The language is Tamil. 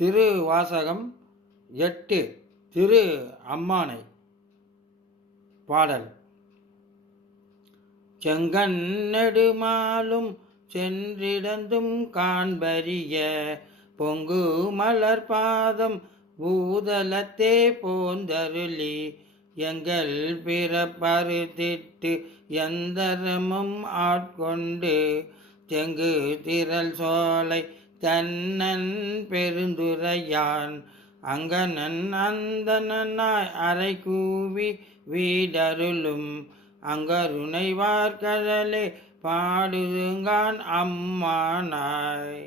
திருவாசகம் 8 திரு அம்மானை பாடல். செங்கண்ணெடுமாலும் சென்றிடந்தும் காண்பரிய பொங்கு மலர் பாதம் பூதலத்தே போந்தருளி எங்கள் பிறப்பறுத்திட்டு எந்தரமும் ஆட்கொண்டு செங்கு திரள் சோலை தன்னன் பெருந்துரையான் அங்கனன் அந்தனாய் அறை கூவி வீடருளும் அங்கருணைவார் கடலே பாடுங்கான் அம்மானாய்.